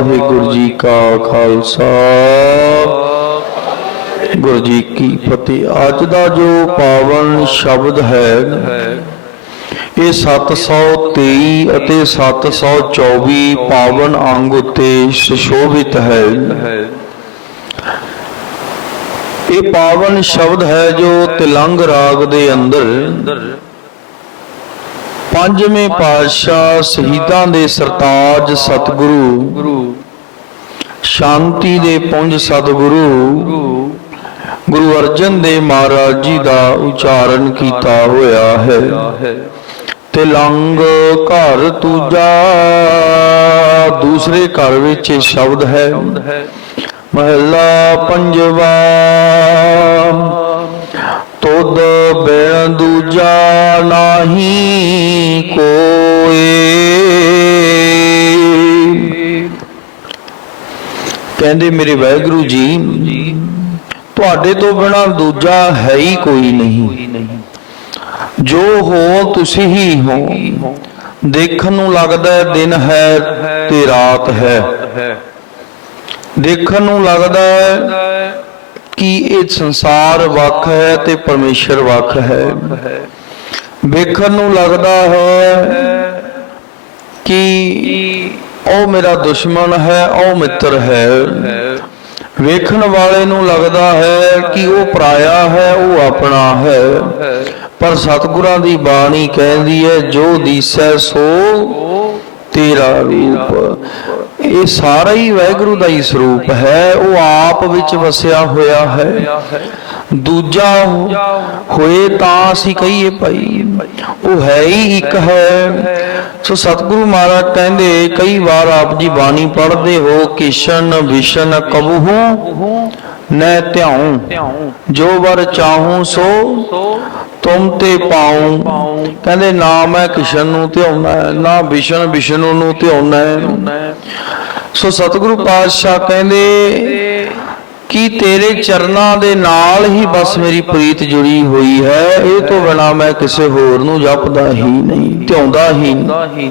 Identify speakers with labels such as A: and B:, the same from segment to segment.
A: ਵਾਹਿਗੁਰੂ ਜੀ ਕਾ ਖਾਲਸਾ। ਗੁਰੂ ਜੀ ਕੀ ਫਤਿਹ। ਅੱਜ ਦਾ ਜੋ ਪਾਵਨ ਸ਼ਬਦ ਹੈ, ਇਹ 723 ਅਤੇ 724 ਪਾਵਨ ਅੰਗ ਉਤੇ ਸੁਸ਼ੋਭਿਤ ਹੈ। ਇਹ ਪਾਵਨ ਸ਼ਬਦ ਹੈ ਜੋ ਤਿਲੰਗ ਰਾਗ ਦੇ ਅੰਦਰ ਪੰਜਵੇਂ ਪਾਤਸ਼ਾਹ ਸ਼ਹੀਦਾਂ ਦੇ ਸਰਤਾਜ ਸਤਿਗੁਰੂ। ਸ਼ਾਂਤੀ ਦੇ ਪੁੰਜ ਸਤਿਗੁਰੂ। ਗੁਰੂ। ਅਰਜਨ ਦੇਵ ਮਹਾਰਾਜ ਜੀ ਦਾ ਉਚਾਰਨ ਕੀਤਾ ਹੋਇਆ ਹੈ। ਤਿਲੰਗ ਘਰ ਤੂਜਾ। ਦੂਸਰੇ ਘਰ ਵਿੱਚ ਇਹ ਸ਼ਬਦ ਹੈ। ਮਹਲਾ ਪੰਜਵਾ। ਬਿਨ ਦੂਜਾ ਨਾਹੀ ਕੋਈ ਕਹਿੰਦੇ ਮੇਰੇ ਵਾਹਿਗੁਰੂ ਜੀ, ਤੁਹਾਡੇ ਤੋਂ ਬਿਨਾ ਦੂਜਾ ਹੈ ਹੀ ਕੋਈ ਨਹੀਂ। ਜੋ ਹੋ ਤੁਸੀਂ ਹੀ ਹੋ, ਦੇਖਣ ਨੂੰ ਲੱਗਦਾ ਹੈ ਦਿਨ ਹੈ ਤੇ ਰਾਤ ਹੈ। ਦੇਖਣ ਨੂੰ ਲੱਗਦਾ ਹੈ ਕਿ ਇਹ ਸੰਸਾਰ ਵੱਖ ਹੈ ਤੇ ਪਰਮੇਸ਼ਰ ਵੱਖ ਹੈ। ਵੇਖਣ ਨੂੰ ਲੱਗਦਾ ਹੈ ਕਿ ਉਹ ਮੇਰਾ ਦੁਸ਼ਮਣ ਹੈ, ਉਹ ਮਿੱਤਰ ਹੈ। ਵੇਖਣ ਵਾਲੇ ਨੂੰ ਲੱਗਦਾ ਹੈ ਕਿ ਉਹ ਪਰਾਇਆ ਹੈ, ਉਹ ਆਪਣਾ ਹੈ। ਪਰ ਸਤਿਗੁਰਾਂ ਦੀ ਬਾਣੀ ਕਹਿੰਦੀ ਹੈ, ਜੋ ਦੀਸੈ ਸੋ ਤੇਰਾ ਰੂਪ। ਇਹ ਸਾਰਾ ਹੀ ਵਾਹਿਗੁਰੂ ਦਾ ਹੀ ਸਰੂਪ ਹੈ। ਉਹ ਆਪ ਵਿੱਚ ਵਸਿਆ ਹੋਇਆ ਹੈ। ਦੂਜਾ ਹੋਏ ਤਾਂ ਅਸੀਂ ਕਹੀਏ ਭਾਈ, ਉਹ ਹੈ ਹੀ ਇੱਕ ਹੈ। ਸੋ ਸਤਿਗੁਰੂ ਮਹਾਰਾਜ ਕਹਿੰਦੇ, ਕਈ ਵਾਰ ਆਪ ਜੀ ਬਾਣੀ ਪੜ੍ਹਦੇ ਹੋ, ਕਿਸ਼ਨ ਵਿਸ਼ਨ ਕਬਹੂ ਨੈ ਧਿਆਉ, ਜੋ ਵਰ ਚਾਹੂੰ ਸੋ ਤੁਮ ਤੇ ਪਾਉ ਕਹਿੰਦੇ ਨਾ ਮੈਂ ਕਿਸ਼ਨ ਨੂੰ ਧਿਆਉਣਾ ਹੈ ਨਾ ਵਿਸ਼ਨ ਵਿਸ਼ਨੂੰ ਨੂੰ ਧਿਆਉਣਾ ਹੈ। ਸੋ ਸਤਿਗੁਰੂ ਪਾਤਸ਼ਾਹ ਕਹਿੰਦੇ ਕਿ ਤੇਰੇ ਚਰਨਾਂ ਦੇ ਨਾਲ ਹੀ ਬਸ ਮੇਰੀ ਪ੍ਰੀਤ ਜੁੜੀ ਹੋਈ ਹੈ। ਇਹ ਤੋਂ ਬਿਨਾ ਮੈਂ ਕਿਸੇ ਹੋਰ ਨੂੰ ਜਪਦਾ ਹੀ ਨਹੀਂ ਧਿਆਉਂਦਾ ਹੀ ਨਹੀਂ।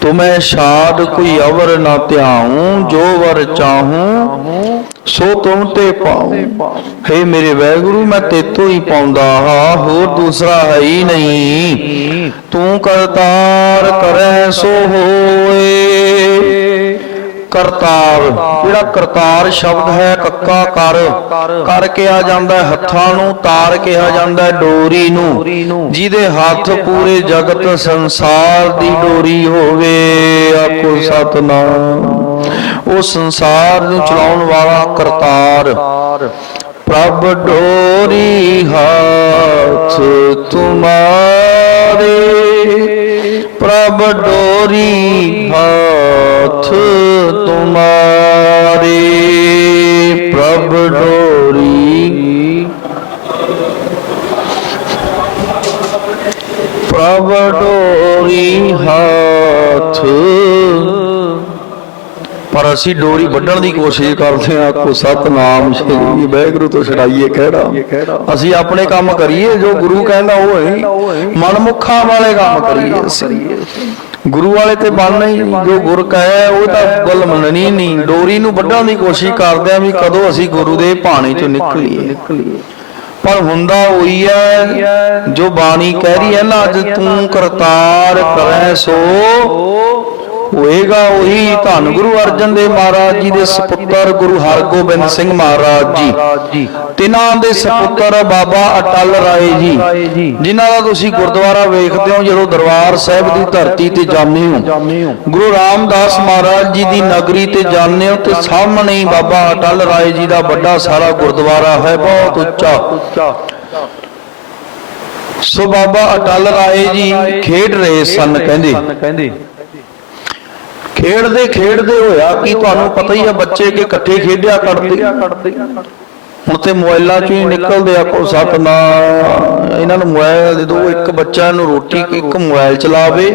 A: ਤੁਮੈ ਸ਼ਾਦ ਕੋਈ ਅਵਰ ਨਾ ਧਿਆਉ ਜੋ ਵਰ ਚਾਹੂੰ ਸੋ ਤੁਮ ਤੇ ਪਾਉ? ਹੈ ਮੇਰੇ ਵੈਗੁਰੂ, ਮੈਂ ਤੇਤੋਂ ਹੀ ਪਾਉਂਦਾ ਹਾਂ, ਹੋਰ ਦੂਸਰਾ ਹੈ ਹੀ ਨਹੀਂ। ਤੂੰ ਕਰਤਾਰ ਕਰੈ ਸੋ ਹੋਏ। ਕਰਤਾਰ, ਜਿਹੜਾ ਕਰਤਾਰ ਸ਼ਬਦ ਹੈ, ਕੱਕਾ ਕਰ। ਕਰ ਕਿਹਾ ਜਾਂਦਾ ਹੈ, ਹੱਥਾਂ ਨੂੰ ਤਾਰ ਕਿਹਾ ਜਾਂਦਾ ਹੈ, ਡੋਰੀ ਨੂੰ। ਜਿਹਦੇ ਹੱਥ ਪੂਰੇ ਜਗਤ ਸੰਸਾਰ ਦੀ ਡੋਰੀ ਹੋਵੇ, ਆਖੋ ਸਤਨਾਮ। ਉਹ ਸੰਸਾਰ ਨੂੰ ਚਲਾਉਣ ਵਾਲਾ ਕਰਤਾਰ। ਪ੍ਰਭ ਡੋਰੀ ਹੱਥ ਤੁਮਾਰੇ। ਪ੍ਰਭ ਡੋਰੀ ਹੱਥ ਤੁਮਾਰੇ। ਪ੍ਰਭ ਡੋਰੀ ਪ੍ਰਭ ਡੋਰੀ ਹੱਥ ਪਰ ਅਸੀਂ ਡੋਰੀ ਵੱਢਣ ਦੀ ਕੋਸ਼ਿਸ਼ ਕਰਦੇ ਹਾਂ ਕੋ ਸਤਨਾਮ ਸ੍ਰੀ ਵਾਹਿਗੁਰੂ ਤੋਂ ਛਡਾਈਏ ਕਿਹੜਾ? ਅਸੀਂ ਆਪਣੇ ਕੰਮ ਕਰੀਏ, ਜੋ ਗੁਰੂ ਕਹਿੰਦਾ ਉਹ ਹੈ ਮਨਮੁਖਾਂ ਵਾਲੇ ਕੰਮ ਕਰੀਏ ਗੁਰੂ ਵਾਲੇ ਤੇ ਬਣਨਾ ਹੀ ਜੋ ਗੁਰ ਕਹੇ, ਉਹ ਤਾਂ ਗੱਲ ਮੰਨਣੀ ਨਹੀਂ। ਡੋਰੀ ਨੂੰ ਵੱਢਣ ਦੀ ਕੋਸ਼ਿਸ਼ ਕਰਦੇ ਆ ਵੀ ਕਦੋਂ ਅਸੀਂ ਗੁਰੂ ਦੇ ਭਾਣੇ ਚੋਂ ਨਿਕਲੀਏ। ਪਰ ਹੁੰਦਾ ਉਹੀ ਹੈ, ਜੋ ਬਾਣੀ ਕਹਿ ਰਹੀ ਹੈ ਨਾ, ਅੱਜ ਤੂੰ ਕਰਤਾਰ ਕਰੈ ਸੋ ਹੋਏਗਾ ਉਹੀ ਧੰਨ ਗੁਰੂ ਅਰਜਨ ਦੇਵ ਮਹਾਰਾਜ ਜੀ ਦੇ ਸੁਪੁੱਤਰ ਗੁਰੂ ਹਰਗੋਬਿੰਦ ਸਿੰਘ ਮਹਾਰਾਜ ਜੀ। ਤਿਨਾਂ ਦੇ ਸੁਪੁੱਤਰ ਬਾਬਾ ਅਟਲ ਰਾਏ ਜੀ, ਜਿਨ੍ਹਾਂ ਦਾ ਤੁਸੀਂ ਗੁਰਦੁਆਰਾ ਵੇਖਦੇ ਹੋ, ਜਦੋਂ ਦਰਬਾਰ ਸਾਹਿਬ ਦੀ ਧਰਤੀ ਤੇ ਜਾਂਦੇ ਹੋ। ਗੁਰੂ ਰਾਮਦਾਸ ਮਹਾਰਾਜ ਜੀ ਦੀ ਨਗਰੀ ਤੇ ਜਾਂਦੇ ਹੋ ਤੇ ਸਾਹਮਣੇ ਹੀ ਬਾਬਾ ਅਟਲ ਰਾਏ ਜੀ ਦਾ ਵੱਡਾ ਸਾਰਾ ਗੁਰਦੁਆਰਾ ਹੈ, ਬਹੁਤ ਉੱਚਾ। ਸੋ ਬਾਬਾ ਅਟਲ ਰਾਏ ਜੀ ਖੇਡ ਰਹੇ ਸਨ, ਕਹਿੰਦੇ। ਖੇਡਦੇ ਖੇਡਦੇ ਹੋਇਆ ਕਿ ਤੁਹਾਨੂੰ ਪਤਾ ਹੀ ਆ ਬੱਚੇ ਕਿ ਇਕੱਠੇ ਖੇਡਿਆ ਕਰਦੇ? ਹੁਣ ਤੇ ਮੋਬਾਈਲਾਂ ਚੋਂ ਹੀ ਨਿਕਲਦੇ ਆ ਕੋ ਸਤਨਾ ਇਹਨਾਂ ਨੂੰ ਮੋਬਾਈਲ ਦੇ ਦਿਓ ਇੱਕ ਬੱਚਾ ਨੂੰ ਰੋਟੀ ਇੱਕ ਮੋਬਾਈਲ ਚਲਾਵੇ।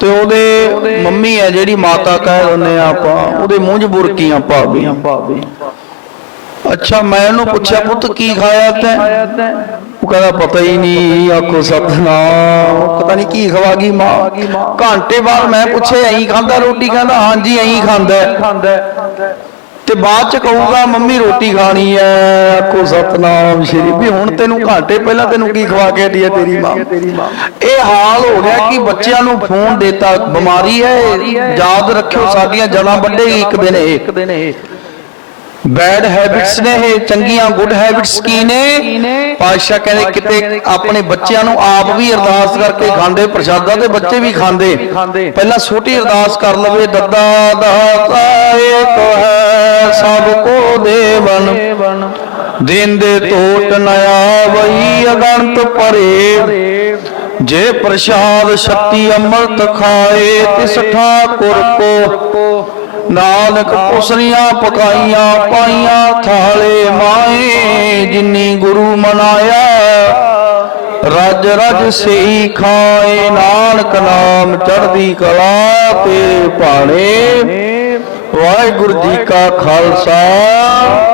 A: ਤੇ ਉਹਦੇ ਮੰਮੀ ਆ ਜਿਹੜੀ ਮਾਤਾ ਕਹਿ ਦਿੰਦੇ ਆ ਆਪਾਂ ਉਹਦੇ ਮੂੰਹ 'ਚ ਬੁਰਕੀਆਂ ਪਾਵੇ ਅੱਛਾ ਮੈਂ ਉਹਨੂੰ ਪੁੱਛਿਆ ਪੁੱਤ ਕੀ ਖਾਇਆ ਤੈਂ? ਉਹ ਕਹਿੰਦਾ ਪਤਾ ਹੀ ਨਹੀਂ, ਆਖੋ ਸਤਨਾਮ। ਪਤਾ ਨਹੀਂ ਕੀ ਖਵਾ ਗਈ ਮਾਂ। ਘੰਟੇ ਬਾਅਦ ਮੈਂ ਪੁੱਛਿਆ, ਐਂ ਖਾਂਦਾ ਰੋਟੀ? ਕਹਿੰਦਾ ਹਾਂਜੀ ਐਂ ਖਾਂਦਾ ਤੇ ਬਾਅਦ ਚ ਕਹੂਗਾ, ਮੰਮੀ, ਰੋਟੀ ਖਾਣੀ ਐ ਆਖੋ ਸਤਨਾਮ ਸ਼੍ਰੀ। ਵੀ ਹੁਣ ਤੈਨੂੰ ਘੰਟੇ ਪਹਿਲਾਂ ਤੈਨੂੰ ਕੀ ਖਵਾ ਕੇ ਹਟੀ ਹੈ ਤੇਰੀ ਮਾਂ? ਇਹ ਹਾਲ ਹੋ ਗਿਆ ਕਿ ਬੱਚਿਆਂ ਨੂੰ ਫੋਨ ਦੇਤਾ, ਬਿਮਾਰੀ ਹੈ, ਯਾਦ ਰੱਖਿਓ, ਸਾਡੀਆਂ ਜੜਾਂ ਵੱਢੇਗੀ ਇੱਕ ਦਿਨ ਇੱਕ ਦਿਨ ਇਹ। ਬੈਡ ਹੈਬਿਟਸ ਨੇ ਇਹ, ਚੰਗੀਆਂ ਗੁੱਡ ਹੈਬਿਟਸ ਕੀ ਨੇ? ਪਾਤਸ਼ਾਹ ਕਹਿੰਦੇ ਕਿਤੇ ਆਪਣੇ ਬੱਚਿਆਂ ਨੂੰ ਆਪ ਵੀ ਅਰਦਾਸ ਕਰਕੇ ਖਾਂਦੇ, ਪ੍ਰਸ਼ਾਦਾ ਤੇ ਬੱਚੇ ਵੀ ਖਾਂਦੇ। ਪਹਿਲਾਂ ਛੋਟੀ ਅਰਦਾਸ ਕਰ ਲਵੇ, ਦੱਦਾ ਦਾਤਾ ਏਕ ਹੈ ਸਭ ਕੋ ਦੇਵਨ। ਦਿਨ ਦੇ ਨ ਆਵਈ ਅਗੰਤ ਪਰੇ ਜੇ ਪ੍ਰਸ਼ਾਦ ਸ਼ਕਤੀ ਅੰਮ੍ਰਿਤ ਖਾਏ, ਤਿਸ ਠਾਕੁਰ ਕੋ ਨਾਨਕ ਪੁਸਰੀਆਂ ਪਕਾਈਆਂ, ਪਾਈਆਂ ਥਾਲੇ ਮਾਏ, ਜਿਨੀ ਗੁਰੂ ਮਨਾਇਆ। ਰਜ ਰਜ ਸਹੀ ਖਾਏ, ਨਾਨਕ ਨਾਮ ਚੜਦੀ ਕਲਾ ਤੇ ਭਾਣੇ। ਵਾਹਿਗੁਰੂ ਜੀ ਕਾ ਖਾਲਸਾ।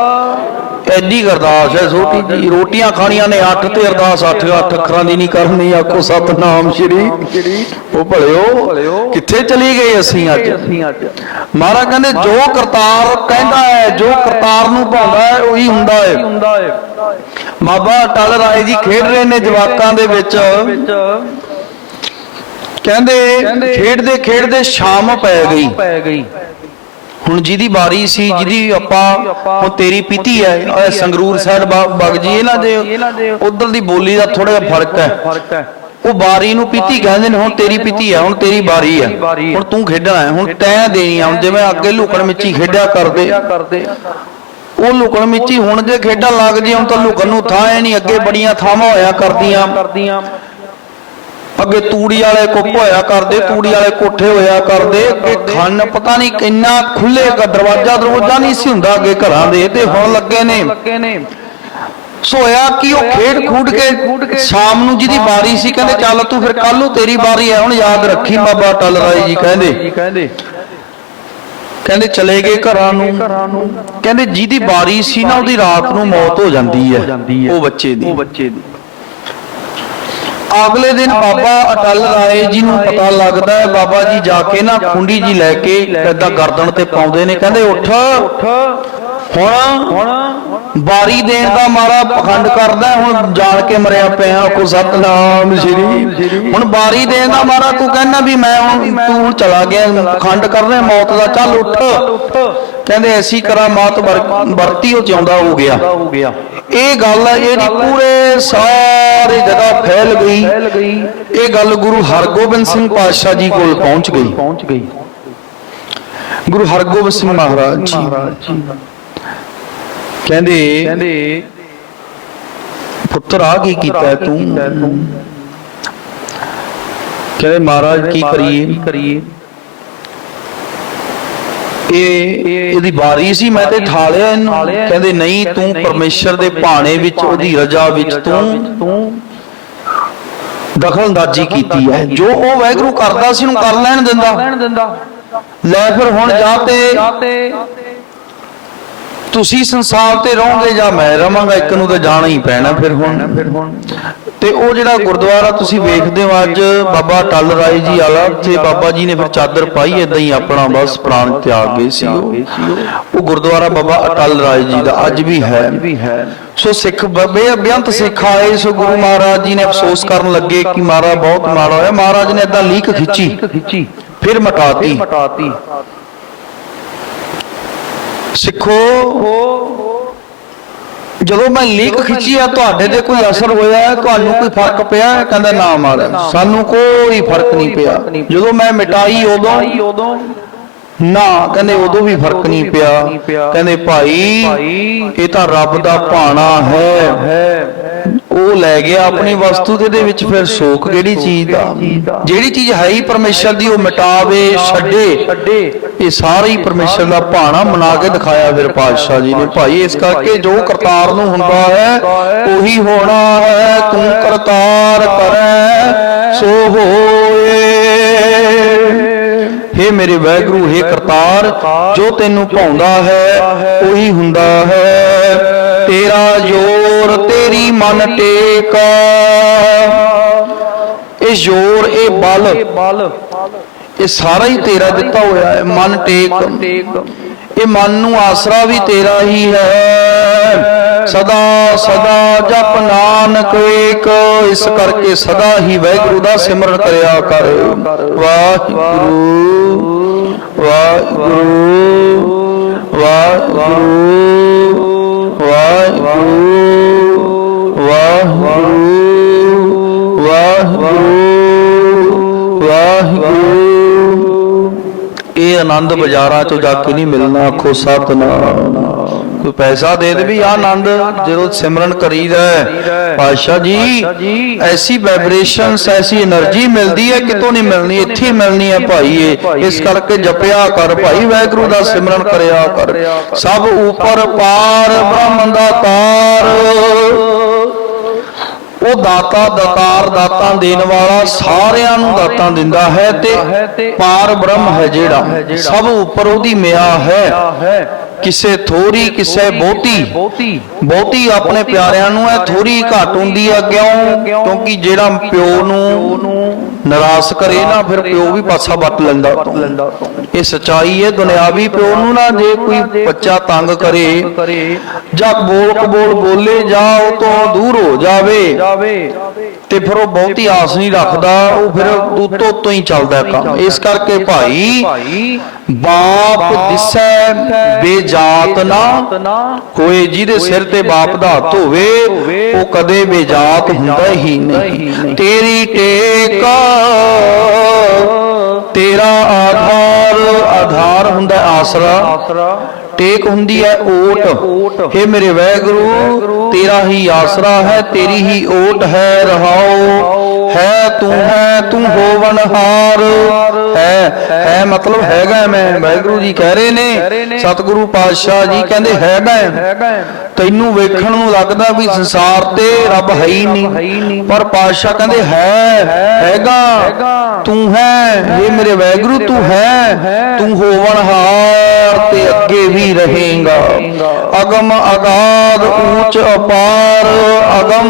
A: ਐਡੀ ਅਰਦਾਸ ਹੈ ਛੋਟੀ ਜੀ ਰੋਟੀਆਂ ਖਾਣੀਆਂ ਨੇ ਅੱਠ ਤੇ ਅਰਦਾਸ, ਅੱਠ ਅੱਠ ਅੱਖਰਾਂ ਦੀ ਨਹੀਂ ਕਰਨੀ, ਆਖੋ ਸਤਨਾਮ ਸ਼੍ਰੀ। ਉਹ ਭਲਿਓ, ਕਿੱਥੇ ਚਲੀ ਗਏ ਅਸੀਂ ਅੱਜ? ਮਹਾਰਾਜ ਕਹਿੰਦੇ, ਜੋ ਕਰਤਾਰ ਕਹਿੰਦਾ ਹੈ, ਜੋ ਕਰਤਾਰ ਨੂੰ ਭਾਉਂਦਾ ਹੈ, ਉਹੀ ਹੁੰਦਾ ਹੈ। ਬਾਬਾ ਟਲ ਰਾਏ ਜੀ ਖੇਡ ਰਹੇ ਨੇ ਜਵਾਕਾਂ ਦੇ ਵਿੱਚ। ਕਹਿੰਦੇ ਖੇਡਦੇ ਖੇਡਦੇ ਸ਼ਾਮ ਪੈ ਗਈ। ਹੁਣ ਜਿਹਦੀ ਬਾਰੀ ਸੀ ਜਿਹਦੀ ਆਪਾਂ ਹੁਣ ਤੇਰੀ ਪੀਤੀ ਹੈ ਸੰਗਰੂਰ ਸਾਈਡ ਬਗ ਜੀ ਇਹਨਾਂ ਦੇ ਉਧਰ ਦੀ ਬੋਲੀ ਦਾ ਥੋੜਾ ਜਿਹਾ ਫ਼ਰਕ ਹੈ। ਉਹ ਬਾਰੀ ਨੂੰ ਪੀਤੀ ਕਹਿੰਦੇ ਨੇ ਹੁਣ ਤੇਰੀ ਪੀਤੀ ਹੈ ਹੁਣ ਤੇਰੀ ਬਾਰੀ ਹੈ। ਹੁਣ ਤੂੰ ਖੇਡਣਾ ਹੈ ਹੁਣ ਤੈਂ ਦੇਣੀ ਆ ਹੁਣ ਜਿਵੇਂ ਅੱਗੇ ਲੁਕਣ ਮਿੱਚੀ ਖੇਡਿਆ ਕਰਦੇ। ਉਹ ਲੁਕਣ ਮਿੱਚੀ ਹੁਣ ਜੇ ਖੇਡਣ ਲੱਗ ਜੇ ਹੁਣ ਤਾਂ ਲੁਕਣ ਨੂੰ ਥਾਂ ਨਹੀਂ ਅੱਗੇ ਬੜੀਆਂ ਥਾਵਾਂ ਹੋਇਆ ਕਰਦੀਆਂ। ਅੱਗੇ ਤੂੜੀ ਵਾਲੇ ਕੁੱਪ ਹੋਇਆ ਕਰਦੇ ਤੂੜੀ ਵਾਲੇ ਕੋਠੇ ਹੋਇਆ ਕਰਦੇ ਕਿ ਖੰਨ ਪਤਾ ਨਹੀਂ ਕਿੰਨਾ ਖੁੱਲੇ ਦਰਵਾਜ਼ਾ ਦਰਵਾਜ਼ਾ ਨਹੀਂ ਸੀ ਹੁੰਦਾ ਅੱਗੇ ਘਰਾਂ ਦੇ ਤੇ ਹੁਣ ਲੱਗੇ ਨੇ। ਸੋਇਆ ਕਿ ਉਹ ਖੇਡ ਖੂਡ ਕੇ ਸ਼ਾਮ ਨੂੰ ਜਿਹਦੀ ਬਾਰੀ ਸੀ ਕਹਿੰਦੇ ਚੱਲ ਤੂੰ ਫਿਰ ਕੱਲ ਨੂੰ ਤੇਰੀ ਬਾਰੀ ਹੈ ਹੁਣ ਯਾਦ ਰੱਖੀ ਬਾਬਾ ਟਲ ਰਾਏ ਜੀ ਕਹਿੰਦੇ। ਕਹਿੰਦੇ। ਚਲੇ ਗਏ ਘਰਾਂ ਨੂੰ। ਕਹਿੰਦੇ ਜਿਹਦੀ ਬਾਰੀ ਸੀ ਨਾ ਉਹਦੀ ਰਾਤ ਨੂੰ ਮੌਤ ਹੋ ਜਾਂਦੀ ਹੈ। ਉਹ ਬੱਚੇ ਦੀ। ਅਗਲੇ ਦਿਨ ਬਾਬਾ ਅਟਲ ਰਾਏ ਜੀ ਨੂੰ ਪਤਾ ਲੱਗਦਾ ਹੈ ਬਾਬਾ ਜੀ ਜਾ ਕੇ ਨਾ ਖੁੰਡੀ ਜੀ ਲੈ ਕੇ ਏਦਾਂ ਗਰਦਨ ਤੇ ਪਾਉਂਦੇ ਨੇ। ਕਹਿੰਦੇ ਉੱਠ ਹੁਣ ਬਾਰੀ ਦੇਣ ਦਾ ਮਾਰਾ ਪਖੰਡ ਕਰਦਾ ਹੁਣ ਜਾਣ ਕੇ ਮਰਿਆ ਪਿਆ ਕੋ ਸਤਨਾਮ ਸ਼੍ਰੀ। ਹੁਣ ਬਾਰੀ ਦੇਣ ਦਾ ਮਾਰਾ ਤੂੰ ਕਹਿੰਦਾ ਵੀ ਮੈਂ ਹੁਣ ਤੂੰ ਹੁਣ ਚਲਾ ਗਿਆ ਪਖੰਡ ਕਰ ਰਿਹਾ ਮੌਤ ਦਾ ਚੱਲ ਉੱਠ। ਕਹਿੰਦੇ ਐਸੀ ਕਰਾਂ ਮਾਤ ਵਰ- ਵਰਤੀ ਉਹ ਜਿਉਂਦਾ ਹੋ ਗਿਆ। ਇਹ ਗੱਲ ਹੈ ਜਿਹੜੀ ਪੂਰੇ ਸਾਰੇ ਜਗ੍ਹਾ ਫੈਲ ਗਈ। ਇਹ ਗੱਲ ਗੁਰੂ ਹਰਗੋਬਿੰਦ ਸਿੰਘ ਪਾਤਸ਼ਾਹ ਜੀ ਕੋਲ ਪਹੁੰਚ ਗਈ। ਪਹੁੰਚ ਗਈ ਗੁਰੂ ਹਰਗੋਬਿੰਦ ਸਿੰਘ ਮਹਾਰਾਜ ਜੀ ਕਹਿੰਦੇ ਕਹਿੰਦੇ ਪੁੱਤਰ ਆ ਕੀ ਕੀਤਾ ਤੂੰ? ਕਹਿੰਦੇ, ਮਹਾਰਾਜ, ਕੀ ਕਰੀਏ ਕਰੀਏ? ਇਹ ਇਹਦੀ ਬਾਰੀ ਸੀ, ਮੈਂ ਤੇ ਠਾਲਿਆ ਇਹਨੂੰ। ਕਹਿੰਦੇ, ਨਹੀਂ, ਤੂੰ ਪਰਮੇਸ਼ਰ ਦੇ ਭਾਣੇ ਵਿੱਚ, ਉਹਦੀ ਰਜਾ ਵਿੱਚ ਤੂੰ ਦਖਲਅੰਦਾਜ਼ੀ ਕੀਤੀ ਹੈ। ਜੋ ਉਹ ਵੈਗਰੂ ਕਰਦਾ ਸੀ, ਉਹਨੂੰ ਕਰ ਲੈਣ ਦਿੰਦਾ। ਲੈ ਫਿਰ ਹੁਣ ਜਾ ਤੇ ਤੁਸੀਂ ਸੰਸਾਰ ਤੇ ਰਹੋਗੇ ਜਾਂ ਮੈਂ ਰਵਾਂਗਾ, ਇੱਕ ਨੂੰ ਤਾਂ ਜਾਣਾ ਹੀ ਪੈਣਾ ਫਿਰ ਹੁਣ। ਤੇ ਉਹ ਜਿਹੜਾ ਗੁਰਦੁਆਰਾ ਤੁਸੀਂ ਵੇਖਦੇ ਹੋ ਅੱਜ, ਬਾਬਾ ਟੱਲ ਰਾਏ ਜੀ ਵਾਲਾ, ਤੇ ਬਾਬਾ ਜੀ ਨੇ ਫਿਰ ਚਾਦਰ ਪਾਈ ਇਦਾਂ ਹੀ ਆਪਣਾ ਬਸ ਪ੍ਰਾਣ ਤਿਆਗ ਗਏ ਸੀ ਉਹ। ਗੁਰਦੁਆਰਾ ਬਾਬਾ ਅਟਲ ਰਾਏ ਜੀ ਦਾ ਅੱਜ ਵੀ ਹੈ। ਸੋ ਸਿੱਖ ਬੇ ਬੇਅੰਤ ਸਿੱਖ ਆਏ, ਸੋ ਗੁਰੂ ਮਹਾਰਾਜ ਜੀ ਨੇ ਅਫਸੋਸ ਕਰਨ ਲੱਗੇ ਕਿ ਮਹਾਰਾਜ ਬਹੁਤ ਮਾੜਾ ਹੋਇਆ। ਮਹਾਰਾਜ ਨੇ ਇਦਾਂ ਲੀਕ ਖਿੱਚੀ, ਫਿਰ ਮਟਾਤੀ। ਸਿੱਖੋ। ਜਦੋਂ ਮੈਂ ਲੀਕ ਖਿੱਚੀ ਆ ਤੁਹਾਡੇ ਤੇ ਕੋਈ ਅਸਰ ਹੋਇਆ ਤੁਹਾਨੂੰ ਕੋਈ ਫ਼ਰਕ ਪਿਆ? ਕਹਿੰਦਾ ਨਾ ਮਾਰਾ ਸਾਨੂੰ ਕੋਈ ਫ਼ਰਕ ਨਹੀਂ ਪਿਆ। ਜਦੋਂ ਮੈਂ ਮਿਟਾਈ ਉਦੋਂ ਨਾ ਕਹਿੰਦੇ ਉਦੋਂ ਵੀ ਫ਼ਰਕ ਨਹੀਂ ਪਿਆ। ਕਹਿੰਦੇ ਭਾਈ ਇਹ ਤਾਂ ਰੱਬ ਦਾ ਭਾਣਾ ਹੈ। ਉਹ ਲੈ ਗਿਆ ਆਪਣੀ ਵਸਤੂ ਇਹਦੇ ਵਿੱਚ ਫਿਰ ਸ਼ੋਕ ਕਿਹੜੀ ਚੀਜ਼ ਦਾ। ਜਿਹੜੀ ਚੀਜ਼ ਹੈ ਹੀ ਪਰਮੇਸ਼ਰ ਦੀ ਉਹ ਮਿਟਾਵੇ ਛੱਡੇ। ਇਹ ਸਾਰੀ ਪਰਮੇਸ਼ਰ ਦਾ ਭਾਣਾ ਮਨਾ ਕੇ ਦਿਖਾਇਆ ਫਿਰ ਪਾਤਸ਼ਾਹ ਜੀ ਨੇ। ਭਾਈ ਇਸ ਕਰਕੇ ਜੋ ਕਰਤਾਰ ਨੂੰ ਹੁੰਦਾ ਹੈ ਉਹੀ ਹੋਣਾ ਹੈ। ਤੂੰ ਕਰਤਾਰ ਕਰੈ ਸੋ ਹੋਏ। हे ਮੇਰੇ ਵਾਹਿਗੁਰੂ हे ਕਰਤਾਰ ਜੋ ਤੈਨੂੰ ਭਾਉਂਦਾ ਹੈ ਉਹੀ ਹੁੰਦਾ ਹੈ। ਤੇਰਾ ਜੋਰ ਤੇਰੀ ਮਨ ਟੇਕਾ। ਇਹ ਜੋਰ, ਇਹ ਬਲ, ਇਹ ਸਾਰਾ ਹੀ ਤੇਰਾ ਦਿੱਤਾ ਹੋਇਆ ਹੈ, ਮਨ ਟੇਕ। ਇਹ ਮਨ ਨੂੰ ਆਸਰਾ ਵੀ ਤੇਰਾ ਹੀ ਹੈ। ਸਦਾ ਸਦਾ ਜਪ ਨਾਨਕ ਏਕ, ਇਸ ਕਰਕੇ ਸਦਾ ਹੀ ਵਾਹਿਗੁਰੂ ਦਾ ਸਿਮਰਨ ਕਰਿਆ ਕਰ। ਵਾਹਿਗੁਰੂ ਵਾਹਿਗੁਰੂ ਵਾਹਿਗੁਰੂ। ਵਾਹਿਗੁਰੂ ਵਾਹਿਗੁਰੂ ਵਾਹਿਗੁਰੂ। ਵਾਹਿਗੁਰੂ ਇਹ ਆਨੰਦ ਬਾਜ਼ਾਰਾਂ ਚੋਂ ਜਾ ਕੇ ਨਹੀਂ ਮਿਲਣਾ ਆਖੋ ਸਤਨਾਮ। ਕੋਈ ਪੈਸਾ ਦੇ ਦੇ ਵੀ ਆਨੰਦ ਜਦੋਂ ਸਿਮਰਨ ਕਰੀਦਾ ਪਾਸ਼ਾ ਜੀ ਐਸੀ ਵਾਈਬ੍ਰੇਸ਼ਨਸ ਐਸੀ એનર્ਜੀ ਮਿਲਦੀ ਹੈ ਕਿਤੋਂ ਨਹੀਂ ਮਿਲਣੀ ਇੱਥੇ ਮਿਲਣੀ ਹੈ ਭਾਈ ਇਸ ਕਰਕੇ ਜਪਿਆ ਕਰ ਭਾਈ ਵਾਹਿਗੁਰੂ ਦਾ ਸਿਮਰਨ ਕਰਿਆ ਕਰ। ਸਭ ਉਪਰ ਪਾਰ ਬ੍ਰਹਮ ਦਾ ਤਾਰ। ਉਹ ਦਾਤਾ ਦਾਤਾਰ ਦਾਤਾਂ ਦੇਣ ਵਾਲਾ ਸਾਰਿਆਂ ਨੂੰ ਦਾਤਾਂ ਦਿੰਦਾ ਹੈ ਤੇ ਪਾਰ ਬ੍ਰਹਮ ਹੈ ਜਿਹੜਾ। ਸਭ ਉੱਪਰ ਉਹਦੀ ਮਿਆ ਹੈ। ਕਿਸੇ ਥੋੜੀ ਕਿਸੇ ਬਹੁਤੀ ਬਹੁਤੀ ਆਪਣੇ ਪਿਆਰਿਆਂ ਨੂੰ ਹੈ ਥੋੜੀ ਘੱਟ ਹੁੰਦੀ ਹੈ ਕਿਉਂ? ਕਿਉਂਕਿ ਜਿਹੜਾ ਪਿਓ ਨੂੰ ਨਿਰਾਸ਼ ਕਰੇ ਨਾ ਫਿਰ ਪਿਓ ਵੀ ਪਾਸਾ ਵੱਟ ਲੈਂਦਾ ਇਹ ਸਚਾਈ ਹੈ ਦੁਨਿਆਵੀ ਪਿਓ ਨੂੰ ਨਾ ਜੇ ਕੋਈ ਬੱਚਾ ਤੰਗ ਕਰੇ ਜਾਂ ਬੋਲ ਕਬੋਲ ਬੋਲੇ ਜਾਂ ਉਹ ਤੋਂ ਦੂਰ ਹੋ ਜਾਵੇ ਤੇ ਫਿਰ ਉਹ ਬਹੁਤੀ ਆਸ ਨਹੀਂ ਰੱਖਦਾ ਉਹ ਫਿਰ ਉਤੋਂ ਤੋਂ ਹੀ ਚੱਲਦਾ ਕੰਮ। ਇਸ ਕਰਕੇ ਭਾਈ ਬਾਪ ਦਿਸੈ ਬੇਜਾਤ ਨਾ ਕੋਈ ਜਿਹਦੇ ਸਿਰ ਤੇ ਬਾਪ ਦਾ ਹੱਥ ਉਹ ਕਦੇ ਬੇਜਾਤ ਹੁੰਦਾ ਹੀ ਨਹੀਂ। ਤੇਰੀ ਟੇਕ, ਤੇਰਾ ਆਧਾਰ ਆਧਾਰ ਹੁੰਦਾ ਆਸਰਾ। ਟੇਕ ਹੁੰਦੀ ਹੈ ਓਟ। हे ਮੇਰੇ ਵਾਹਿਗੁਰੂ ਤੇਰਾ ਹੀ ਆਸਰਾ ਹੈ, ਤੇਰੀ ਹੀ ਓਟ ਹੈ, ਰਹਾਓ। ਹੈ ਤੂੰ ਹੈ, ਤੂੰ ਹੋਵਨਹਾਰ ਹੈ ਹੈ ਮਤਲਬ ਹੈਗਾ ਮੈਂ, ਵਾਹਿਗੁਰੂ ਜੀ ਕਹਿ ਰਹੇ ਨੇ, ਸਤਿਗੁਰੂ ਪਾਤਸ਼ਾਹ ਜੀ ਕਹਿੰਦੇ ਹੈਗਾ ਤੈਨੂੰ ਵੇਖਣ ਨੂੰ ਲੱਗਦਾ ਵੀ ਸੰਸਾਰ ਤੇ ਰੱਬ ਹੈ ਹੀ ਨਹੀਂ, ਪਰ ਪਾਤਸ਼ਾਹ ਕਹਿੰਦੇ ਹੈ, ਹੈਗਾ, ਤੂੰ ਹੈ ਇਹ ਮੇਰੇ ਵਾਹਿਗੁਰੂ ਤੂੰ ਹੈ, ਤੂੰ ਹੋਵਣਹਾਰ ਤੇ ਅੱਗੇ ਵੀ ਰਹੇਗਾ। ਅਗਮ ਅਗਾਧ ਉੱਚ ਅਪਾਰ ਅਗਮ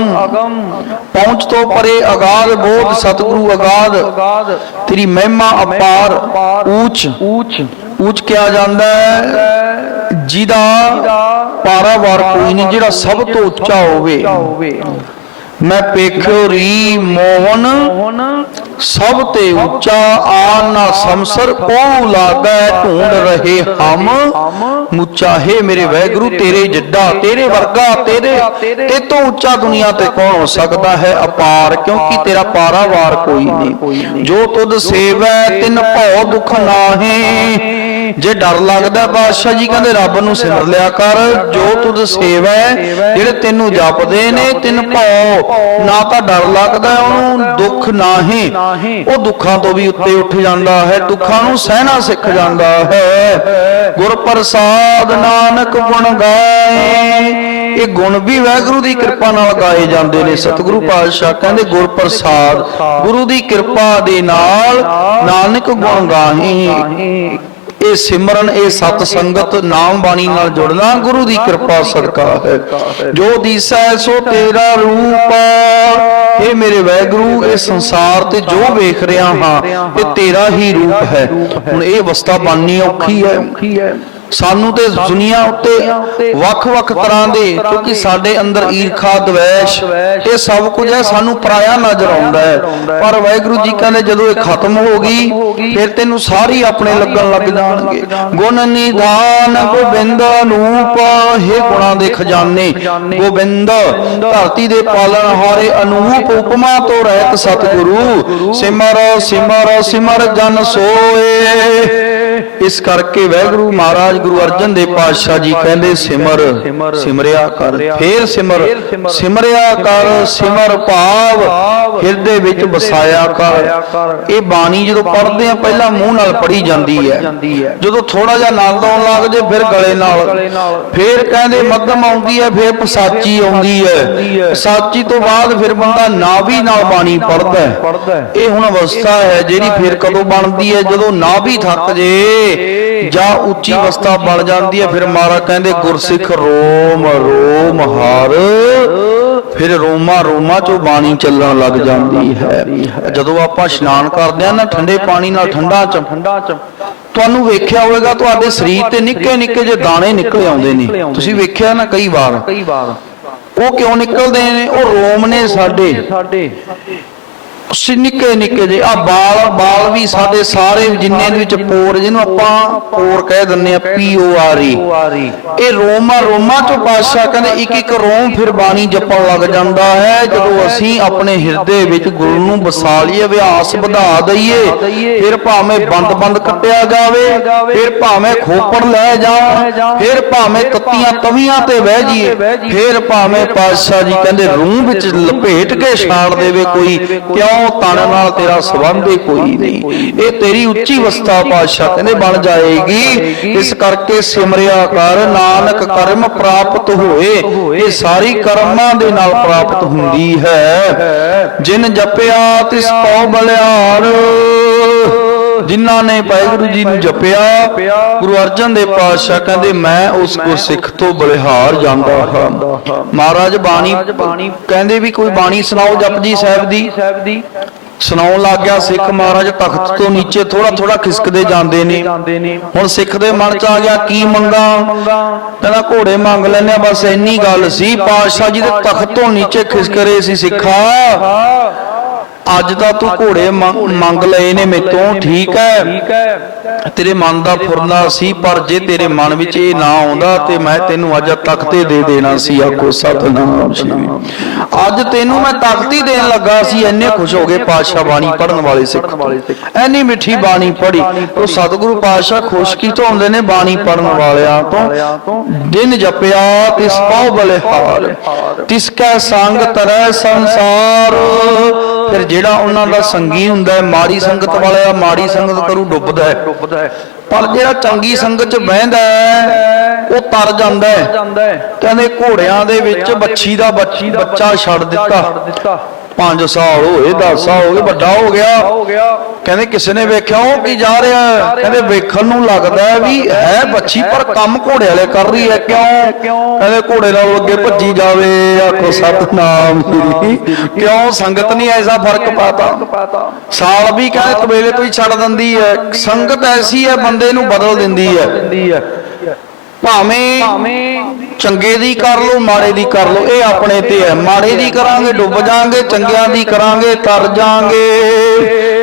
A: ਪਹੁੰਚ ਤੋਂ ਪਰੇ ਅਗਾਧ ਬੋਧ, ਸਤਿਗੁਰੂ ਅਗਾਧ। ਤੇਰੀ ਮਹਿਮਾ ਅਪਾਰ, ਊਚ ਉੱਚ ਉੱਚ ਕਿਹਾ ਜਾਂਦਾ ਹੈ। ਜਿਹਦਾ ਪਾਰਾਵਾਰ ਕੋਈ ਨਹੀਂ, ਜਿਹੜਾ ਸਭ ਤੋਂ ਉੱਚਾ ਹੋਵੇ। ਮੈਂ ਪੇਖਿਓ ਰੀ ਮੋਹਨ ਸਭ ਤੇ ਉੱਚਾ ਆਨ ਨਾ ਸੰਸਰ ਕੋ ਲਾਗੈ ਢੂੰਡ ਰਹੇ ਹਮ। ਮੁੱਚਾ ਹੈ ਮੇਰੇ ਵੈਗੁਰੂ ਤੇਰੇ ਜਿੱਡਾ ਤੇਰੇ ਵਰਗਾ ਤੇਰੇ ਤੇ ਤੋਂ ਉੱਚਾ ਦੁਨੀਆ ਤੇ ਕੌਣ ਹੋ ਸਕਦਾ ਹੈ ਅਪਾਰ? ਕਿਉਂਕਿ ਤੇਰਾ ਪਾਰਾਵਾਰ ਕੋਈ ਨਹੀਂ। ਜੋ ਤੁਧ ਸੇਵੈ ਤਿਨ ਭਉ ਦੁਖ ਨਾਹੀ। ਜੇ ਡਰ ਲੱਗਦਾ ਬਾਦਸ਼ਾਹ ਜੀ ਕਹਿੰਦੇ ਰੱਬ ਨੂੰ ਸਿਮਰ ਲਿਆ ਕਰ, ਜੋ ਤੁਧ ਸੇਵੈ ਜਿਹੜੇ ਤੈਨੂੰ ਜਪਦੇ ਨੇ, ਤਿੰਨ ਭਉ ਨਾ ਤਾਂ ਡਰ ਲੱਗਦਾ ਉਹਨੂੰ ਦੁੱਖ ਨਾਹੀ। ਉਹ ਦੁੱਖਾਂ ਤੋਂ ਵੀ ਉੱਤੇ ਉੱਠ ਜਾਂਦਾ ਹੈ, ਦੁੱਖਾਂ ਨੂੰ ਸਹਿਣਾ ਸਿੱਖ ਜਾਂਦਾ ਹੈ। ਗੁਰ ਪ੍ਰਸਾਦ ਨਾਨਕ ਗੁਣ ਗਾਏ। ਇਹ ਗੁਣ ਵੀ ਵਾਹਿਗੁਰੂ ਦੀ ਕਿਰਪਾ ਨਾਲ ਗਾਏ ਜਾਂਦੇ ਨੇ। ਸਤਿਗੁਰੂ ਪਾਤਸ਼ਾਹ ਕਹਿੰਦੇ ਗੁਰ ਪ੍ਰਸਾਦ ਗੁਰੂ ਦੀ ਕਿਰਪਾ ਦੇ ਨਾਲ ਨਾਨਕ ਗੁਣ ਗਾਹੀ। ਇਹ ਸਿਮਰਨ ਇਹ ਸਤ ਸੰਗਤ ਨਾਮ ਬਾਣੀ ਨਾਲ ਜੁੜਨਾ ਗੁਰੂ ਦੀ ਕਿਰਪਾ ਸਦਕਾ ਹੈ। ਜੋ ਦੀਸੈ ਸੋ ਤੇਰਾ ਰੂਪ ਇਹ ਮੇਰੇ ਵੈਗਰੂ ਇਹ ਸੰਸਾਰ ਤੇ ਜੋ ਵੇਖ ਰਿਹਾ ਹਾਂ ਇਹ ਤੇਰਾ ਹੀ ਰੂਪ ਹੈ ਹੁਣ ਇਹ ਅਵਸਥਾ ਬਣਨੀ ਔਖੀ ਹੈ। ਸਾਨੂੰ ਤੇ ਦੁਨੀਆ ਉੱਤੇ ਵੱਖ-ਵੱਖ ਤਰ੍ਹਾਂ ਦੇ ਕਿਉਂਕਿ ਸਾਡੇ ਅੰਦਰ ਈਰਖਾ ਦਵੇਸ਼ ਇਹ ਸਭ ਕੁਝ ਹੈ ਸਾਨੂੰ ਪਰਾਇਆ ਨਜ਼ਰ ਆਉਂਦਾ ਹੈ। ਪਰ ਵਾਹਿਗੁਰੂ ਜੀ ਕਹਿੰਦੇ ਜਦੋਂ ਇਹ ਖਤਮ ਹੋ ਗਈ ਫਿਰ ਤੈਨੂੰ ਸਾਰੀ ਆਪਣੇ ਲੱਗਣ ਲੱਗ ਜਾਣਗੇ। ਗੁਣ ਨਿਧਾਨ ਗੋਬਿੰਦ ਅਨੂਪ ਹੈ ਗੁਣਾਂ ਦੇ ਖਜ਼ਾਨੇ। ਗੋਬਿੰਦ ਧਰਤੀ ਦੇ ਪਾਲਣ ਹਾਰੇ ਅਨੂਪ ਉਪਮਾ ਤੋਂ ਰਹਿਤ ਸਤਿਗੁਰੂ। ਸਿਮਰ ਸਿਮਰ ਸਿਮਰ ਜਨ ਸੋਏ। ਇਸ ਕਰਕੇ ਵਾਹਿਗੁਰੂ ਮਹਾਰਾਜ ਗੁਰੂ ਅਰਜਨ ਦੇਵ ਪਾਤਸ਼ਾਹ ਜੀ ਕਹਿੰਦੇ, ਸਿਮਰ, ਸਿਮਰਿਆ ਕਰ। ਫੇਰ ਸਿਮਰ, ਸਿਮਰਿਆ ਕਰ, ਸਿਮਰ ਭਾਵ, ਹਿਰਦੇ ਵਿੱਚ ਵਸਾਇਆ ਕਰ। ਇਹ ਬਾਣੀ ਜਦੋਂ ਪੜ੍ਹਦੇ ਆ, ਪਹਿਲਾਂ ਮੂੰਹ ਨਾਲ ਪੜ੍ਹੀ ਜਾਂਦੀ ਹੈ। ਜਦੋਂ ਥੋੜਾ ਜਿਹਾ ਆਨੰਦ ਆਉਣ ਲੱਗ ਜੇ, ਫਿਰ ਗਲੇ ਨਾਲ। ਫੇਰ ਕਹਿੰਦੇ, ਮੱਧਮ ਆਉਂਦੀ ਹੈ, ਫੇਰ ਪਸਾਚੀ ਆਉਂਦੀ ਹੈ। ਪਸਾਚੀ ਤੋਂ ਬਾਅਦ ਫਿਰ ਬੰਦਾ ਨਾਭੀ ਨਾਲ ਬਾਣੀ ਪੜ੍ਹਦਾ ਇਹ ਹੁਣ ਅਵਸਥਾ ਹੈ, ਜਿਹੜੀ ਫਿਰ ਕਦੋਂ ਬਣਦੀ ਹੈ? ਜਦੋਂ ਨਾਭੀ ਥੱਕ ਜੇ ਜਾਂ ਉੱਚੀ ਅਵਸਥਾ ਬਣ ਜਾਂਦੀ ਹੈ ਫਿਰ ਮਹਾਰਾਜ ਕਹਿੰਦੇ ਗੁਰਸਿੱਖ ਰੋਮ ਰੋਮ ਹਰ। ਫਿਰ ਰੋਮਾ ਰੋਮਾ ਚੋਂ ਬਾਣੀ ਚੱਲਣ ਲੱਗ ਜਾਂਦੀ ਹੈ। ਜਦੋਂ ਆਪਾਂ ਇਸ਼ਨਾਨ ਕਰਦੇ ਆ ਨਾ ਠੰਡੇ ਪਾਣੀ ਨਾਲ ਠੰਡਾ ਚ ਤੁਹਾਨੂੰ ਵੇਖਿਆ ਹੋਵੇਗਾ ਤੁਹਾਡੇ ਸਰੀਰ ਤੇ ਨਿੱਕੇ ਨਿੱਕੇ ਜਿਹੇ ਦਾਣੇ ਨਿਕਲ ਆਉਂਦੇ ਨੇ। ਤੁਸੀਂ ਵੇਖਿਆ ਨਾ ਕਈ ਵਾਰ?
B: ਕਈ ਵਾਰ।
A: ਉਹ ਕਿਉਂ ਨਿਕਲਦੇ ਨੇ? ਉਹ ਰੋਮ ਨੇ ਸਾਡੇ। ਨਿੱਕੇ ਨਿੱਕੇ ਜੇ ਆ ਬਾਲ ਬਾਲ ਵੀ ਸਾਡੇ ਸਾਰੇ ਜਿੰਨੇ ਦੇ ਵਿੱਚ ਪੋਰ, ਜਿਹਨੂੰ ਆਪਾਂ ਪੋਰ ਕਹਿ ਦਿੰਨੇ ਆ ਪੀ ਓ ਆਰ ਈ। ਇਹ ਰੋਮਾ ਰੋਮਾ ਚੋਂ ਪਾਤਸ਼ਾਹ ਕਹਿੰਦੇ, ਇੱਕ ਇੱਕ ਰੋਮ ਫਿਰ ਬਾਣੀ ਜਪਣ ਲੱਗ ਜਾਂਦਾ ਹੈ, ਜਦੋਂ ਅਸੀਂ ਆਪਣੇ ਹਿਰਦੇ ਵਿੱਚ ਗੁਰੂ ਨੂੰ ਵਸਾ ਲਈਏ, ਅਭਿਆਸ ਵਧਾ ਦਈਏ, ਫਿਰ ਭਾਵੇਂ ਬੰਦ ਬੰਦ ਕੱਟਿਆ ਜਾਵੇ, ਫਿਰ ਭਾਵੇਂ ਖੋਪੜ ਲੈ ਜਾਣ ਫਿਰ ਭਾਵੇਂ ਤੱਤੀਆਂ ਤਵੀਆਂ ਤੇ ਬਹਿ ਜਾਈਏ, ਫਿਰ ਭਾਵੇਂ ਪਾਤਸ਼ਾਹ ਜੀ ਕਹਿੰਦੇ ਰੂਹ ਵਿੱਚ ਲਪੇਟ ਕੇ ਛਾੜ ਦੇਵੇ ਕੋਈ, ਕਿਉਂ ਤਨ ਨਾਲ ਤੇਰਾ ਸੰਬੰਧ ਹੀ ਕੋਈ ਨਹੀਂ। ਇਹ ਤੇਰੀ ਉੱਚੀ ਅਵਸਥਾ ਪਾਤਸ਼ਾਹ ਕਹਿੰਦੇ ਬਣ ਜਾਏਗੀ। ਇਸ ਕਰਕੇ ਸਿਮਰਿਆ ਕਰ ਨਾਨਕ ਕਰਮ ਪ੍ਰਾਪਤ ਹੋਏ। ਇਹ ਸਾਰੀ ਕਰਮਾਂ ਦੇ ਨਾਲ ਪ੍ਰਾਪਤ ਹੁੰਦੀ ਹੈ। ਜਿਨ ਜਪਿਆ ਤਿਸ ਪਉ ਬਲਿਆਰ ਜਿਨ੍ਹਾਂ ਨੇ ਵਾਹਿਗੁਰੂ ਜੀ ਨੂੰ ਜਪਿਆ, ਗੁਰੂ ਅਰਜਨ ਦੇਵ ਪਾਤਸ਼ਾਹ ਕਹਿੰਦੇ, ਮੈਂ ਉਸ ਗੁਰਸਿੱਖ ਤੋਂ ਬਲਿਹਾਰ ਜਾਂਦਾ ਹਾਂ। ਮਹਾਰਾਜ ਬਾਣੀ ਕਹਿੰਦੇ ਵੀ ਕੋਈ ਬਾਣੀ ਸੁਣਾਓ ਜਪਜੀ ਸਾਹਿਬ ਦੀ। ਸੁਣਾਉਣ ਲੱਗ ਗਿਆ ਸਿੱਖ ਮਹਾਰਾਜ ਤਖਤ ਤੋਂ ਨੀਚੇ ਥੋੜਾ ਥੋੜਾ ਖਿਸਕਦੇ ਜਾਂਦੇ ਨੇ।
B: ਜਾਂਦੇ ਨੇ
A: ਹੁਣ ਸਿੱਖ ਦੇ ਮਨ ਚ ਆ ਗਿਆ, ਕੀ ਮੰਗਾ? ਕਹਿੰਦਾ, ਘੋੜੇ ਮੰਗ ਲੈਨੇ ਆ ਬਸ ਇੰਨੀ ਗੱਲ ਸੀ, ਪਾਤਸ਼ਾਹ ਜੀ ਦੇ ਤਖਤ ਤੋਂ ਨੀਚੇ ਖਿਸਕ ਰਹੇ ਸੀ ਸਿੱਖਾ। ਅੱਜ ਤਾਂ ਤੂੰ ਘੋੜੇ ਮੰਗ ਲਏ ਨੇ ਮੇਤੋਂ ਠੀਕ ਹੈ। ਤੇਰੇ ਮਨ ਦਾ ਫੁਰਨਾ ਸੀ, ਪਰ ਜੇ ਤੇਰੇ ਮਨ ਵਿੱਚ ਇਹ ਨਾ ਆਉਂਦਾ ਤੇ ਮੈਂ ਤੈਨੂੰ ਅੱਜ ਤਖਤੇ ਦੇ ਦੇਣਾ ਸੀ, ਆਖੋ ਸਤਨਾਮ ਸ੍ਰੀ ਅੱਜ ਤੈਨੂੰ ਮੈਂ ਤਖਤੀ ਦੇਣ ਲੱਗਾ ਸੀ, ਇੰਨੇ ਖੁਸ਼ ਹੋ ਗਏ ਪਾਤਸ਼ਾਹ ਬਾਣੀ ਪੜਨ ਵਾਲੇ ਸਿੱਖ ਐਨੀ ਮਿੱਠੀ ਬਾਣੀ ਪੜੀ ਉਹ ਸਤਿਗੁਰੂ ਪਾਤਸ਼ਾਹ ਖੁਸ਼ ਕਿਤੋਂ ਹੁੰਦੇ ਨੇ ਬਾਣੀ ਪੜਨ ਵਾਲਿਆਂ ਤੋਂ? ਦਿਨ ਜਪਿਆ, ਤਿਸ ਪਾਉ ਬਲਿਹਾਰ, ਤਿਸ ਕੈ ਸੰਗ ਤਰੈ ਸੰਸਾਰ। ਫਿਰ ਜਿਹੜਾ ਉਹਨਾਂ ਦਾ ਸੰਗੀ ਹੁੰਦਾ ਹੈ ਮਾੜੀ ਸੰਗਤ ਵਾਲਾ ਮਾੜੀ ਸੰਗਤ ਕਰੂ ਡੁੱਬਦਾ ਹੈ। ਪਰ ਜਿਹੜਾ ਚੰਗੀ ਸੰਗਤ ਚ ਬਹਿੰਦਾ ਹੈ ਉਹ ਤਰ ਜਾਂਦਾ ਹੈ। ਕਹਿੰਦੇ ਘੋੜਿਆਂ ਦੇ ਵਿੱਚ ਬੱਚੀ ਦਾ ਬੱਚੀ ਛੱਡ ਦਿੱਤਾ। 5 ਸਾਲ ਹੋਏ 10 ਸਾਲ ਹੋ ਗਏ, ਵੱਡਾ ਹੋ ਗਿਆ। ਕਹਿੰਦੇ ਕਿਸੇ ਨੇ ਵੇਖਿਆ ਉਹ ਕੀ ਜਾ ਰਿਹਾ ਕਹਿੰਦੇ ਵੇਖਣ ਨੂੰ ਲੱਗਦਾ ਵੀ ਹੈ ਬੱਚੀ, ਪਰ ਕੰਮ ਘੋੜੇ ਵਾਲੇ ਕਰ ਰਹੀ ਹੈ। ਕਿਉਂ? ਕਹਿੰਦੇ ਘੋੜੇ ਨਾਲ ਅੱਗੇ ਭੱਜੀ ਜਾਵੇ, ਆਖੋ ਸਤਨਾਮ ਸ੍ਰੀ ਕਿਉਂ? ਸੰਗਤ ਨਹੀਂ ਐਸਾ ਫ਼ਰਕ ਪਾਤਾ। ਸਾਲ ਵੀ ਕਹਿੰਦੇ ਕਬੇਲੇ ਤੋਂ ਹੀ ਛੱਡ ਦਿੰਦੀ ਹੈ। ਸੰਗਤ ਐਸੀ ਹੈ, ਬੰਦੇ ਨੂੰ ਬਦਲ ਦਿੰਦੀ ਹੈ। ਭਾਵੇਂ
B: ਭਾਵੇਂ
A: ਚੰਗੇ ਦੀ ਕਰ ਲਓ, ਮਾੜੇ ਦੀ ਕਰ ਲਓ, ਇਹ ਆਪਣੇ ਤੇ ਹੈ। ਮਾੜੇ ਦੀ ਕਰਾਂਗੇ, ਡੁੱਬ ਜਾਾਂਗੇ, ਚੰਗਿਆਂ ਦੀ ਕਰਾਂਗੇ, ਤਰ ਜਾਾਂਗੇ।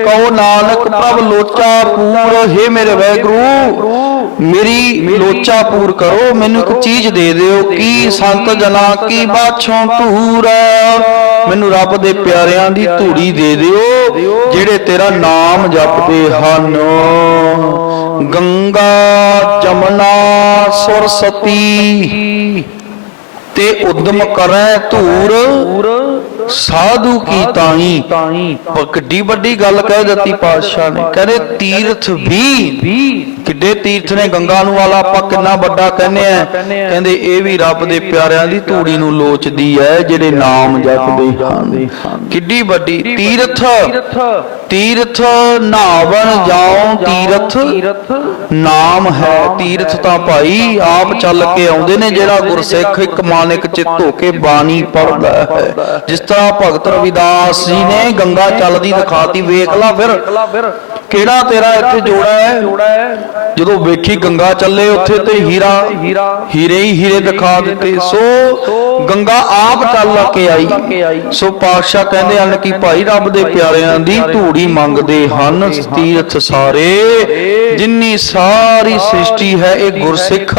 A: ਕਹੋ ਨਾਨਕ, ਪ੍ਰਭ ਲੋਚਾ ਪੂਰ, ਹੈ ਮੇਰੇ ਵੈਗਰੂ, ਮੇਰੀ ਲੋਚਾ ਪੂਰ ਕਰੋ। ਮੈਨੂੰ ਇੱਕ ਚੀਜ਼ ਦੇ ਦਿਓ, ਕੀ ਸੰਤ ਜਨਾ, ਕੀ ਬਾਛੋਂ ਧੂਰ ਮੈਨੂੰ ਰੱਬ ਦੇ ਪਿਆਰਿਆਂ ਦੀ ਧੂੜੀ ਦੇ ਦਿਓ, ਜਿਹੜੇ ਤੇਰਾ ਨਾਮ ਜਪਦੇ ਹਨ। ਗੰਗਾ, ਜਮਨਾ ਸਰਸਤੀ ਤੇ ਉਦਮ ਕਰੈ ਧੂਰ। ਸਾਧੂ ਕੀ ਤਾਈ
B: ਤਾਈ
A: ਕਿੱਡੀ ਵੱਡੀ ਗੱਲ ਕਹਿ ਦਿੱਤੀ ਪਾਤਸ਼ਾਹ ਨੇ। ਕਹਿੰਦੇ, ਤੀਰਥ ਵੀ
B: ਵੀ
A: ਤੀਰਥ ਨੇ ਗੰਗਾ ਨੂੰ ਵਾਲਾ ਆਪਾਂ ਕਿੰਨਾ ਵੱਡਾ ਕਹਿੰਦੇ ਆ। ਕਹਿੰਦੇ ਇਹ ਵੀ ਰੱਬ ਦੇ ਪਿਆਰਿਆਂ ਦੀ ਧੂੜੀ ਨੂੰ ਲੋਚਦੀ ਹੈ, ਜਿਹੜੇ ਨਾਮ ਜਪਦੇ ਹਨ। ਕਿੱਡੀ ਵੱਡੀ ਤੀਰਥ।
B: ਤੀਰਥ
A: ਨਾਵਣ ਜਾਉ ਤੀਰਥ। ਨਾਮ ਹੈ ਤੀਰਥ ਤਾਂ ਭਾਈ, ਆਪ ਚੱਲ ਕੇ ਆਉਂਦੇ ਨੇ ਜਿਹੜਾ ਗੁਰਸਿੱਖ ਇੱਕ ਮਾਨਿਕ ਚਿੱਤ ਹੋ ਕੇ ਬਾਣੀ ਪੜਦਾ ਹੈ। ਜਿਸ ਤਰ੍ਹਾਂ ਭਗਤ ਰਵਿਦਾਸ ਜੀ ਨੇ ਗੰਗਾ ਚੱਲਦੀ ਦਿਖਾਤੀ, ਵੇਖ ਲਾ ਫਿਰ। ਕਿਹੜਾ ਤੇਰਾ ਇੱਥੇ ਜੋੜਾ ਹੈ? ਜਦੋਂ ਵੇਖੀ ਗੰਗਾ ਚੱਲੇ ਉੱਥੇ ਤੇ ਹੀਰਾ
B: ਹੀਰਾ
A: ਹੀਰੇ ਹੀ ਹੀਰੇ ਦਿਖਾ ਦਿੱਤੇ। ਸੋ ਗੰਗਾ ਆਪ ਚੱਲ ਕੇ ਆਈ। ਸੋ ਪਾਤਸ਼ਾਹ ਕਹਿੰਦੇ ਹਨ ਕਿ ਭਾਈ ਰੱਬ ਦੇ ਪਿਆਰਿਆਂ ਦੀ ਧੂੜੀ ਮੰਗਦੇ ਹਨ ਤੀਰਥ ਸਾਰੇ। ਜਿੰਨੀ ਸਾਰੀ ਸ੍ਰਿਸ਼ਟੀ ਹੈ ਇਹ ਗੁਰਸਿੱਖ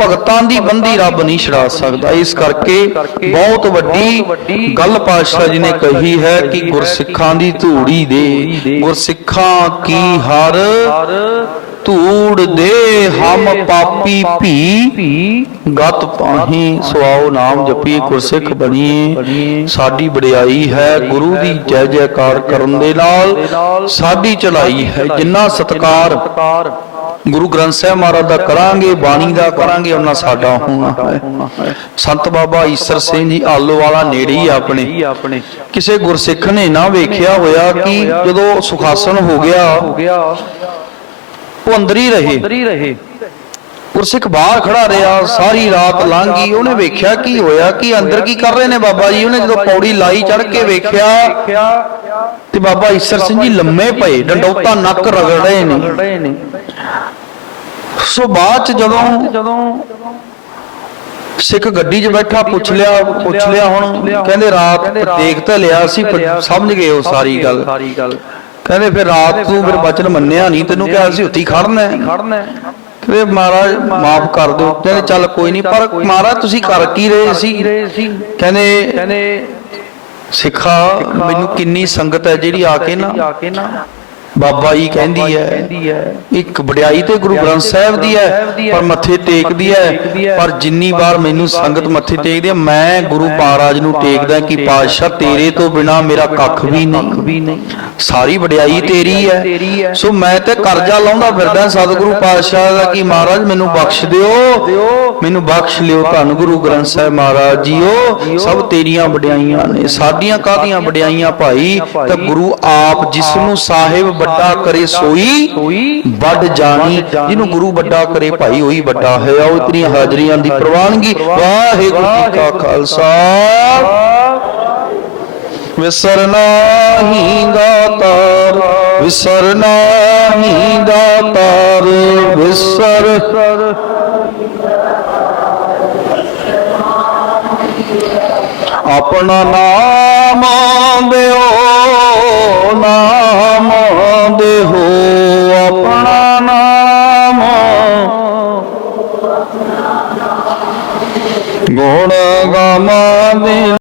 A: ਭਗਤਾਂ ਦੀ ਬੰਦੀ ਰੱਬ ਨਹੀਂ ਛਡਾ ਸਕਦਾ। ਇਸ ਕਰਕੇ ਬਹੁਤ ਵੱਡੀ ਗੱਲ ਪਾਤਸ਼ਾਹ ਜੀ ਨੇ ਕਹੀ ਹੈ ਕਿ ਗੁਰਸਿੱਖਾਂ ਦੀ। ਧੂੜੀ ਦੇ। ਗੁਰਸਿੱਖਾਂ ਕੀ ਹਰ ਧੂੜ ਦੇ ਹਮ ਪਾਪੀ ਭੀ ਗਤ ਪਾਹੀ ਸਵਾਉ ਨਾਮ ਜਪੀ ਗੁਰਸਿੱਖ ਬਣੀ ਸਾਡੀ ਵਡਿਆਈ ਹੈ ਗੁਰੂ ਦੀ ਜੈ ਜੈਕਾਰ ਕਰਨ ਦੇ ਨਾਲ। ਸਾਡੀ ਚਲਾਈ ਹੈ ਜਿੰਨਾ ਸਤਕਾਰ। ਗੁਰੂ ਗ੍ਰੰਥ ਸਾਹਿਬ ਮਹਾਰਾਜ ਦਾ ਕਰਾਂਗੇ, ਬਾਣੀ ਦਾ ਕਰਾਂਗੇ, ਉਹਨਾਂ ਸਾਡਾ ਹੋਣਾ ਹੈ। ਸੰਤ ਬਾਬਾ ਈਸਰ ਸਿੰਘ ਜੀ ਆਲੋ ਵਾਲਾ ਨੇੜੇ ਹੀ ਆਪਣੇ। ਕਿਸੇ ਗੁਰਸਿੱਖ ਨੇ ਨਾ ਵੇਖਿਆ ਹੋਇਆ ਕਿ ਜਦੋਂ ਸੁਖਾਸਨ ਹੋ ਗਿਆ, ਉਹ ਅੰਦਰ ਹੀ ਰਹੇ। ਗੁਰਸਿੱਖ ਬਾਹਰ ਖੜਾ ਰਿਹਾ, ਸਾਰੀ ਰਾਤ ਲੰਘ ਗਈ। ਉਹਨੇ ਵੇਖਿਆ ਕੀ ਹੋਇਆ, ਕਿ ਅੰਦਰ ਕੀ ਕਰ ਰਹੇ ਨੇ ਬਾਬਾ ਜੀ? ਉਹਨੇ ਜਦੋਂ ਪੌੜੀ ਲਾਈ ਚੜ ਕੇ ਵੇਖਿਆ ਤੇ ਬਾਬਾ ਈਸਰ ਸਿੰਘ ਜੀ ਲੰਮੇ ਪਏ, ਡੰਡੋਤਾ ਨੱਕ ਰਗੜ ਰਹੇ ਨੇ। ਸੋ ਬਾਅਦ ਚ ਜਦੋਂ
B: ਜਦੋਂ
A: ਸਿੱਖ ਗੱਡੀ 'ਚ ਬੈਠਾ ਪੁੱਛ ਲਿਆ ਪੁੱਛ ਲਿਆ ਹੁਣ ਕਹਿੰਦੇ ਰਾਤ ਦੇਖ ਤਾਂ ਲਿਆ ਸੀ ਸਮਝ ਗਏ ਉਹ ਸਾਰੀ ਗੱਲ। ਕਹਿੰਦੇ ਫਿਰ ਰਾਤ ਤੂੰ ਫਿਰ ਬਚਨ ਮੰਨਿਆ ਨਹੀਂ ਤੈਨੂੰ ਕਿਹਾ ਸੀ ਉੱਤੀ ਖੜਨਾ ਹੈ
B: ਖੜਨਾ ਹੈ।
A: ਕਹਿੰਦੇ ਮਹਾਰਾਜ ਮਾਫ ਕਰ ਦਿਓ। ਕਹਿੰਦੇ ਚੱਲ ਕੋਈ ਨਹੀਂ ਪਰ ਮਹਾਰਾਜ ਤੁਸੀਂ ਕਰ ਕੀ ਰਹੇ ਸੀ? ਕਹਿੰਦੇ
B: ਕਹਿੰਦੇ
A: ਸਿੱਖਾ ਮੈਨੂੰ ਕਿੰਨੀ ਸੰਗਤ ਹੈ ਜਿਹੜੀ ਆ ਕੇ ਨਾ ਬਾਬਾ ਜੀ ਕਹਿੰਦੀ ਹੈ, ਇੱਕ ਵਡਿਆਈ ਤੇ ਗੁਰੂ ਗ੍ਰੰਥ ਸਾਹਿਬ ਦੀ ਹੈ, ਪਰ ਮੱਥੇ ਟੇਕਦੀ ਹੈ। ਪਰ ਜਿੰਨੀ ਵਾਰ ਮੈਨੂੰ ਸੰਗਤ ਮੱਥੇ ਟੇਕਦੀ ਹੈ, ਮੈਂ ਗੁਰੂ ਮਹਾਰਾਜ ਨੂੰ ਟੇਕਦਾ ਕਿ ਪਾਤਸ਼ਾਹ ਤੇਰੇ ਤੋਂ ਬਿਨਾ ਮੇਰਾ ਕੱਖ ਵੀ ਨਹੀਂ। ਸਾਰੀ ਵਡਿਆਈ ਤੇਰੀ
B: ਹੈ।
A: ਸੋ ਮੈਂ ਤੇ ਕਰਜ਼ਾ ਲਾਉਂਦਾ ਫਿਰਦਾ ਸਤਿਗੁਰੂ ਪਾਤਸ਼ਾਹ ਦਾ ਕਿ ਮਹਾਰਾਜ ਮੈਨੂੰ ਬਖਸ਼ ਦਿਓ। ਮੈਨੂੰ ਬਖਸ਼ ਲਿਓ ਧੰਨ ਗੁਰੂ ਗ੍ਰੰਥ ਸਾਹਿਬ ਮਹਾਰਾਜ ਜੀਓ। ਸਭ ਤੇਰੀਆਂ ਵਡਿਆਈਆਂ ਨੇ, ਸਾਡੀਆਂ ਕਾਹਦੀਆਂ ਵਡਿਆਈਆਂ ਭਾਈ? ਤਾਂ ਗੁਰੂ ਆਪ ਜਿਸ ਨੂੰ ਸਾਹਿਬ ਵੱਡਾ ਕਰੇ ਸੋਈ
B: ਕੋਈ
A: ਵੱਡ ਜਾਣੀ। ਜਿਹਨੂੰ ਗੁਰੂ ਵੱਡਾ ਕਰੇ ਭਾਈ, ਉਹੀ ਵੱਡਾ ਹੈ। ਆਓ ਇਤਨੀ ਹਾਜ਼ਰੀਆਂ ਦੀ ਪ੍ਰਵਾਨਗੀ। ਵਾਹਿਗੁਰੂ ਜੀ ਕਾ ਖਾਲਸਾ। ਵਿਸਰਨਾ ਹੀ ਦਾਤਾਰ ਵਿਸਰਨਾ ਹੀ ਦਾਤਾਰ ਵਿਸਰ। ਆਪਣਾ ਨਾਮ ਦਿਓ ਨਾਮ ਦੇਹੋ ਆਪਣਾ ਨਾਮ। ਗੁਣ ਗਾਵਾਂ ਦੇ